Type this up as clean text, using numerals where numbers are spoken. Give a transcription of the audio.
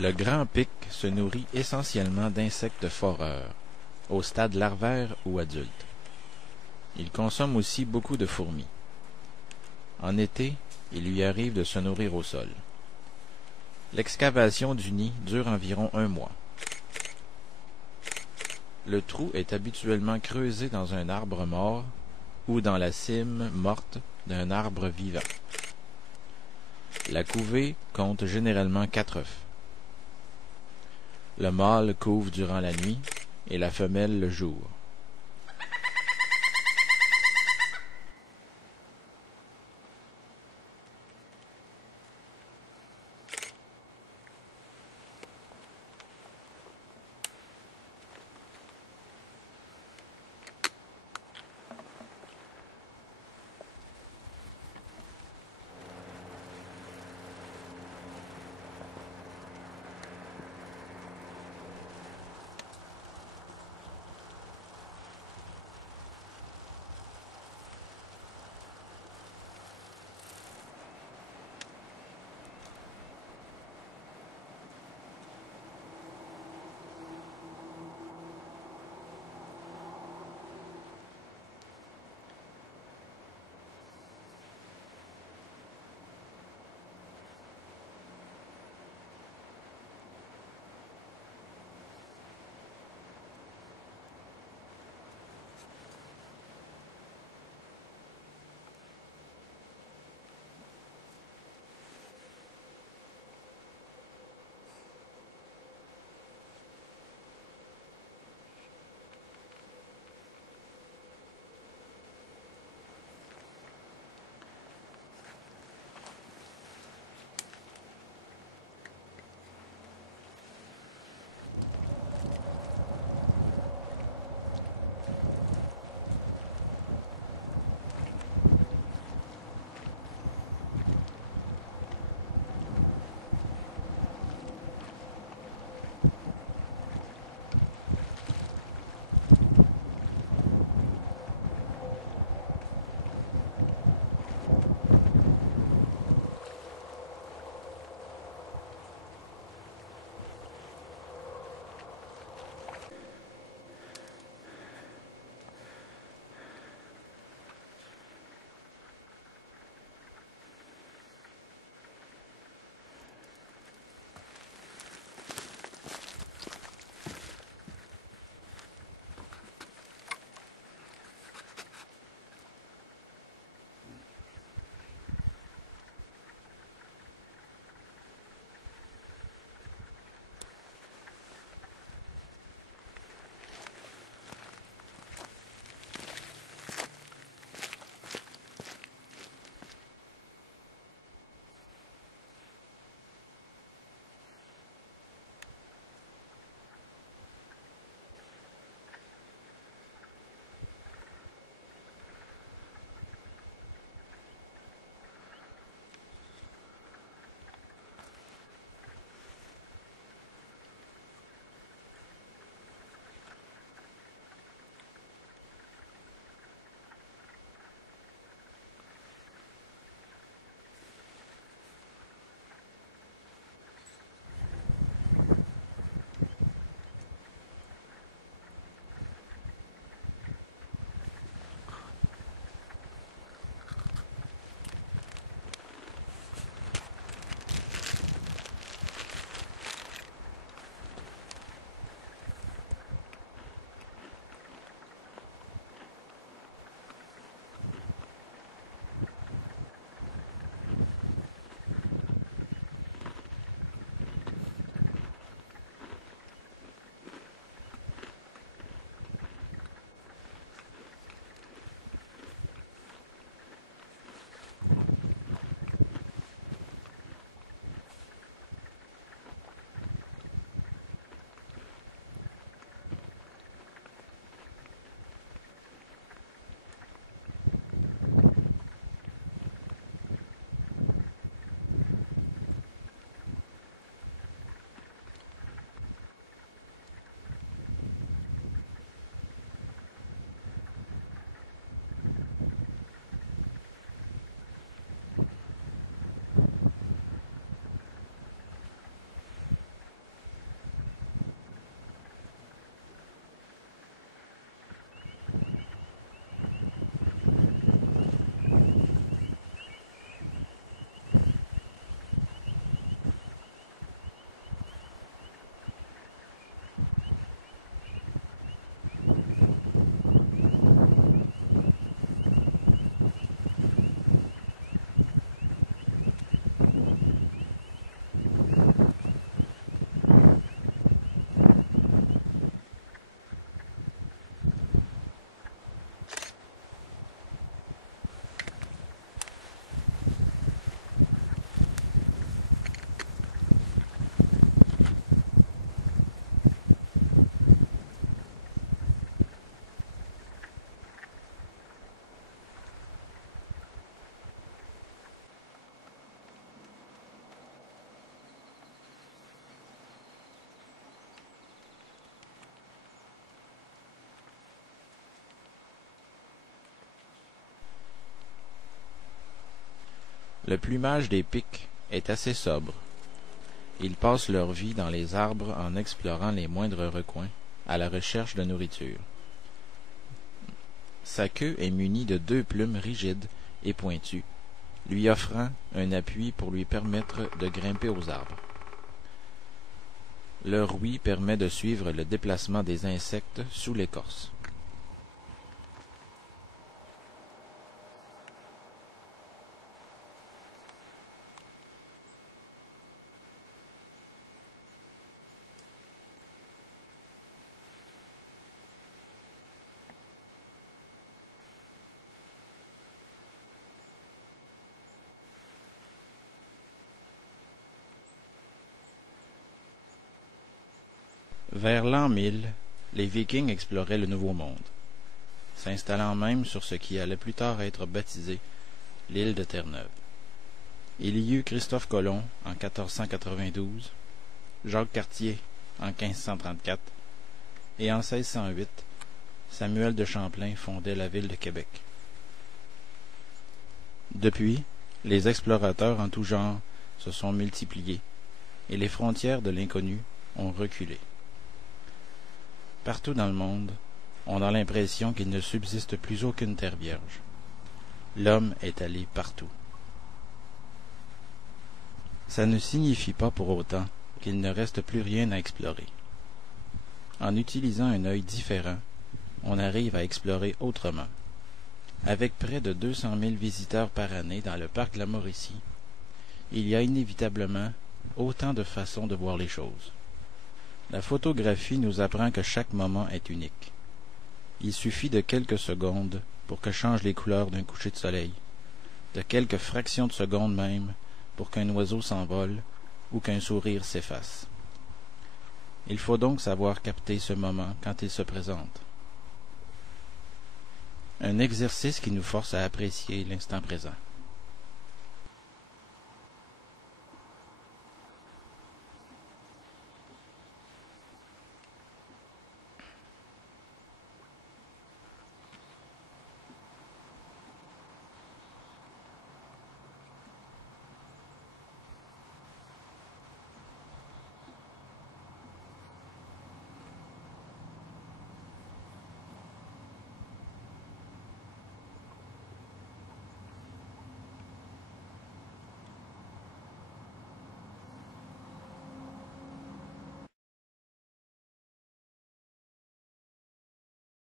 Le grand pic se nourrit essentiellement d'insectes foreurs, au stade larvaire ou adulte. Il consomme aussi beaucoup de fourmis. En été, il lui arrive de se nourrir au sol. L'excavation du nid dure environ 1 mois. Le trou est habituellement creusé dans un arbre mort ou dans la cime morte d'un arbre vivant. La couvée compte généralement 4 œufs. Le mâle couve durant la nuit et la femelle le jour. Le plumage des pics est assez sobre. Ils passent leur vie dans les arbres en explorant les moindres recoins, à la recherche de nourriture. Sa queue est munie de 2 plumes rigides et pointues, lui offrant un appui pour lui permettre de grimper aux arbres. Leur ouïe permet de suivre le déplacement des insectes sous l'écorce. Vers l'an 1000, les Vikings exploraient le Nouveau Monde, s'installant même sur ce qui allait plus tard être baptisé l'île de Terre-Neuve. Il y eut Christophe Colomb en 1492, Jacques Cartier en 1534, et en 1608, Samuel de Champlain fondait la ville de Québec. Depuis, les explorateurs en tout genre se sont multipliés, et les frontières de l'inconnu ont reculé. Partout dans le monde, on a l'impression qu'il ne subsiste plus aucune terre vierge. L'homme est allé partout. Ça ne signifie pas pour autant qu'il ne reste plus rien à explorer. En utilisant un œil différent, on arrive à explorer autrement. Avec près de 200 000 visiteurs par année dans le parc de la Mauricie, il y a inévitablement autant de façons de voir les choses. La photographie nous apprend que chaque moment est unique. Il suffit de quelques secondes pour que changent les couleurs d'un coucher de soleil, de quelques fractions de secondes même pour qu'un oiseau s'envole ou qu'un sourire s'efface. Il faut donc savoir capter ce moment quand il se présente. Un exercice qui nous force à apprécier l'instant présent.